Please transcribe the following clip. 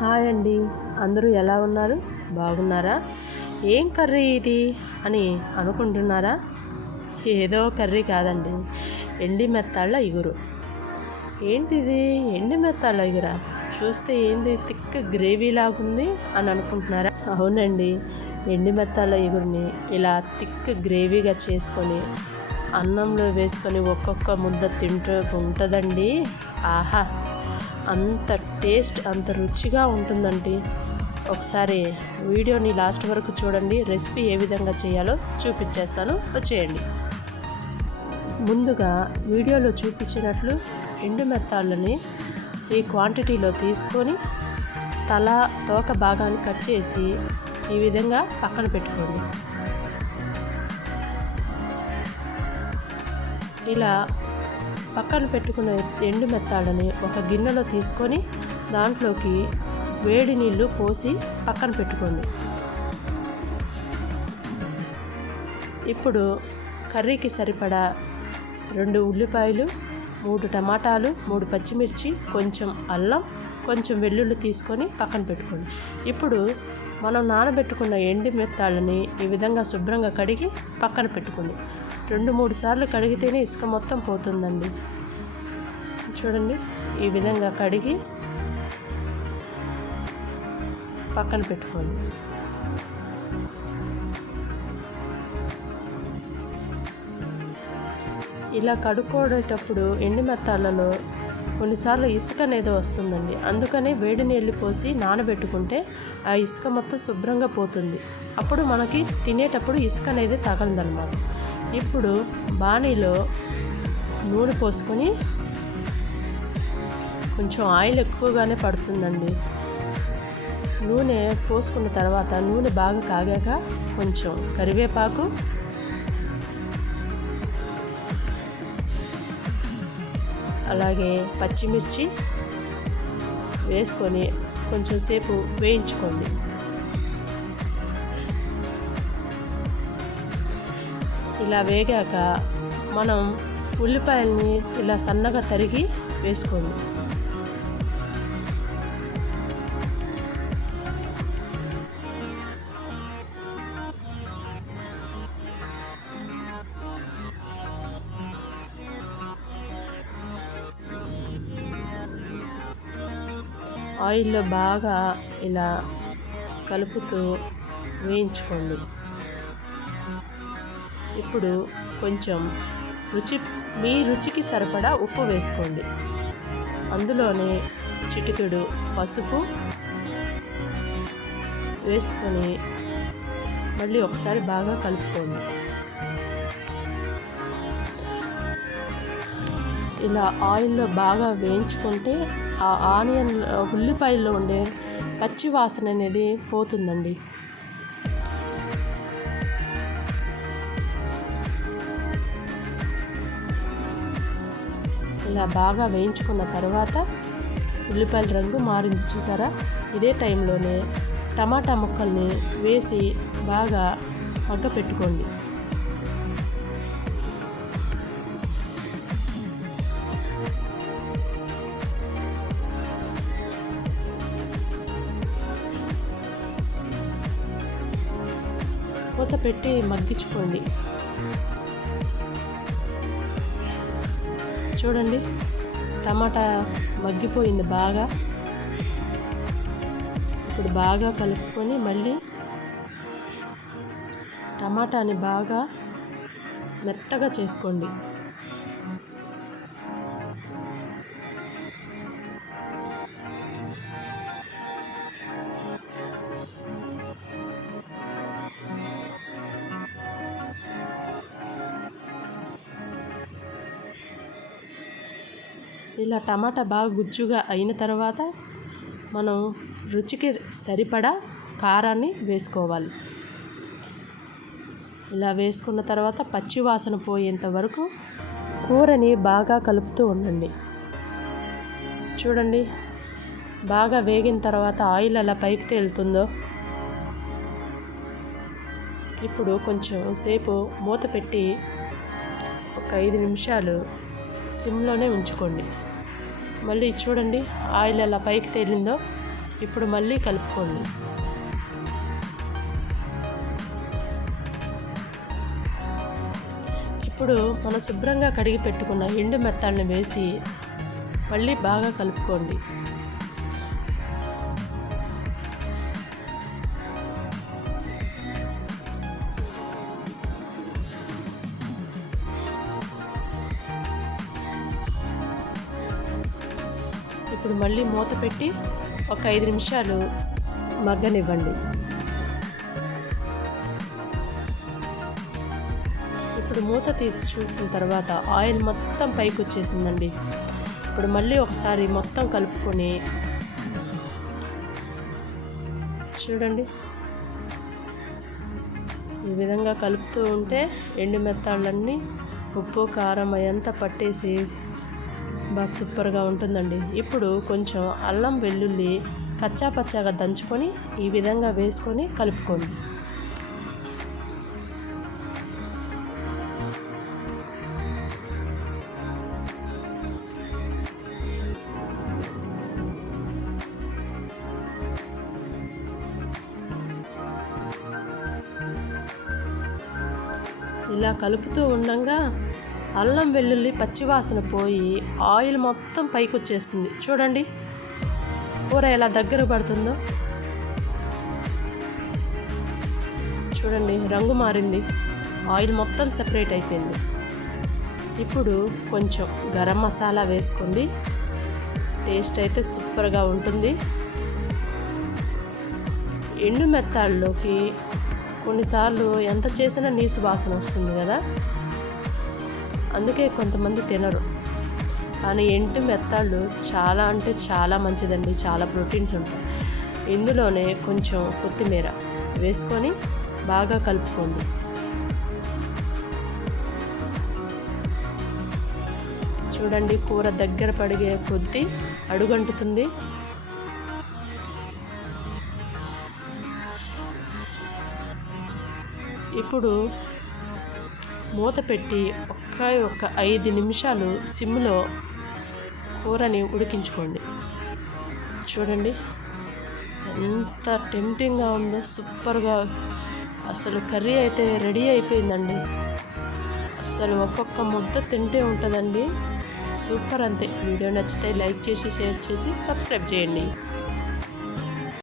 Hi అండి. అందరూ ఎలా ఉన్నారు? బాగున్నారా? ఏం కర్రీ ఇది? అని అనుకుంటున్నారా? ఏదో కర్రీ కాదండి. ఎండి మెత్తాళ్ళ ఇగురు. ఏంటిది? ఎండి మెత్తాళ్ళ ఇగురా? చూస్తే ఏంది థిక్ గ్రేవీలాగుంది అని అనుకుంటున్నారా? అవునండి. ఎండి మెత్తాళ్ళ ఇగురిని ఇలా థిక్ గ్రేవీగా చేసుకొని అన్నంలో వేసుకొని ఒక్కొక్క ముద్ద తింటూ ఉంటుందండి. ఆహా! అంత టేస్ట్ అంత రుచిగా ఉంటుందండి. ఒకసారి వీడియోని లాస్ట్ వరకు చూడండి. రెసిపీ ఏ విధంగా చేయాలో చూపించేస్తాను. వచ్చేయండి. ముందుగా వీడియోలో చూపించినట్లు ఎండు మెత్తాళ్ళని ఈ క్వాంటిటీలో తీసుకొని తల తోక భాగాన్ని కట్ చేసి ఈ విధంగా పక్కన పెట్టుకోండి. ఇలా పక్కన పెట్టుకున్న ఎండు మెత్తాలని ఒక గిన్నెలో తీసుకొని దాంట్లోకి వేడి నీళ్ళు పోసి పక్కన పెట్టుకోండి. ఇప్పుడు కర్రీకి సరిపడా రెండు ఉల్లిపాయలు మూడు టమాటాలు మూడు పచ్చిమిర్చి కొంచెం అల్లం కొంచెం వెల్లుల్లి తీసుకొని పక్కన పెట్టుకోండి. ఇప్పుడు మనం నానబెట్టుకున్న ఎండి మెత్తాళ్ళని ఈ విధంగా శుభ్రంగా కడిగి పక్కన పెట్టుకుంది. రెండు మూడు సార్లు కడిగితేనే ఇసుక మొత్తం పోతుందండి. చూడండి ఈ విధంగా కడిగి పక్కన పెట్టుకోండి. ఇలా కడుక్కోడేటప్పుడు ఎండి మెత్తాలలో కొన్నిసార్లు ఇసుక అనేది వస్తుందండి. అందుకనే వేడి నీళ్ళు పోసి నానబెట్టుకుంటే ఆ ఇసుక మొత్తం శుభ్రంగా పోతుంది. అప్పుడు మనకి తినేటప్పుడు ఇసుక అనేది తగలదన్నమాట. ఇప్పుడు బాణీలో నూనె పోసుకొని కొంచెం ఆయిల్ ఎక్కువగానే పడుతుందండి. నూనె పోసుకున్న తర్వాత నూనె బాగా కాగాక కొంచెం కరివేపాకు అలాగే పచ్చిమిర్చి వేసుకొని కొంచెం సేపు వేయించుకోండి. ఇలా వేగాక మనం ఉల్లిపాయల్ని ఇలా సన్నగా తరిగి వేసుకోండి. ఆయిల్లో బాగా ఇలా కలుపుతూ వేయించుకోండి. ఇప్పుడు కొంచెం రుచి మీ రుచికి సరిపడా ఉప్పు వేసుకోండి. అందులోనే చిటికెడు పసుపు వేసుకొని మళ్ళీ ఒకసారి బాగా కలుపుకోండి. ఇలా ఆయిల్లో బాగా వేయించుకుంటే ఆ ఆనియన్ ఉల్లిపాయల్లో ఉండే పచ్చి వాసన అనేది పోతుందండి. ఇలా బాగా వేయించుకున్న తర్వాత ఉల్లిపాయల రంగు మారింది చూసారా? ఇదే టైంలోనే టమాటా ముక్కల్ని వేసి బాగా మగ్గ పెట్టుకోండి మూత పెట్టి మగ్గించుకోండి చూడండి టమాటా మగ్గిపోయింది బాగా. ఇప్పుడు బాగా కలుపుకొని మళ్ళీ టమాటాని బాగా మెత్తగా చేసుకోండి. ఇలా టమాటా బాగా గుజ్జుగా అయిన తర్వాత మనం రుచికి సరిపడా కారాన్ని వేసుకోవాలి. ఇలా వేసుకున్న తర్వాత పచ్చి వాసన పోయేంత వరకు కూరని బాగా కలుపుతూ ఉండండి. చూడండి బాగా వేగిన తర్వాత ఆయిల్ అలా పైకి తేలుతుందో. ఇప్పుడు కొంచెం సేపు మూత పెట్టి ఒక ఐదు నిమిషాలు సిమ్లోనే ఉంచుకోండి. మళ్ళీ చూడండి ఆయిల్ ఎలా పైకి తేలిందో. ఇప్పుడు మళ్ళీ కలుపుకోండి. ఇప్పుడు మనం శుభ్రంగా కడిగి పెట్టుకున్న ఎండు మెత్తాలను వేసి మళ్ళీ బాగా కలుపుకోండి. ఇప్పుడు మళ్ళీ మూత పెట్టి ఒక ఐదు నిమిషాలు మగ్గనివ్వండి. ఇప్పుడు మూత తీసి చూసిన తర్వాత ఆయిల్ మొత్తం పైకి వచ్చేసిందండి. ఇప్పుడు మళ్ళీ ఒకసారి మొత్తం కలుపుకొని చూడండి. ఈ విధంగా కలుపుతూ ఉంటే ఎండు మెత్తాళ్ళన్నీ ఉప్పు కారం అయ్యంతా పట్టేసి బాగా సూపర్గా ఉంటుందండి. ఇప్పుడు కొంచెం అల్లం వెల్లుల్లి కచ్చా పచ్చాగా దంచుకొని ఈ విధంగా వేసుకొని కలుపుకోండి. ఇలా కలుపుతూ ఉండగా అల్లం వెల్లుల్లి పచ్చివాసన పోయి ఆయిల్ మొత్తం పైకి వచ్చేస్తుంది చూడండి. కూర ఎలా దగ్గర పడుతుందో. చూడండి రంగు మారింది. ఆయిల్ మొత్తం సెపరేట్ అయిపోయింది. ఇప్పుడు కొంచెం గరం మసాలా వేసుకోండి టేస్ట్ అయితే సూపర్గా ఉంటుంది. ఎండు మెత్తాల్లోకి కొన్నిసార్లు ఎంత చేసినా నీసు వాసన వస్తుంది కదా. అందుకే కొంతమంది తినరు. కానీ ఎండు మెత్తాళ్ళు చాలా అంటే చాలా మంచిదండి. చాలా ప్రోటీన్స్ ఉంటాయి. ఇందులోనే కొంచెం కొత్తిమీర వేసుకొని బాగా కలుపుకోండి. చూడండి కూర దగ్గర పడిగే కొద్దీ అడుగంటుతుంది. ఇప్పుడు మూత పెట్టి ఒక్క ఒక్క ఐదు నిమిషాలు సిమ్లో కూరని ఉడికించుకోండి. చూడండి ఎంత టెంప్టింగ్గా ఉందో సూపర్గా అసలు కర్రీ అయితే రెడీ అయిపోయిందండి. అసలు ఒక్కొక్క ముద్ద తింటే ఉంటుందండి. సూపర్ అంతే. వీడియో నచ్చితే లైక్ చేసి షేర్ చేసి సబ్స్క్రైబ్ చేయండి.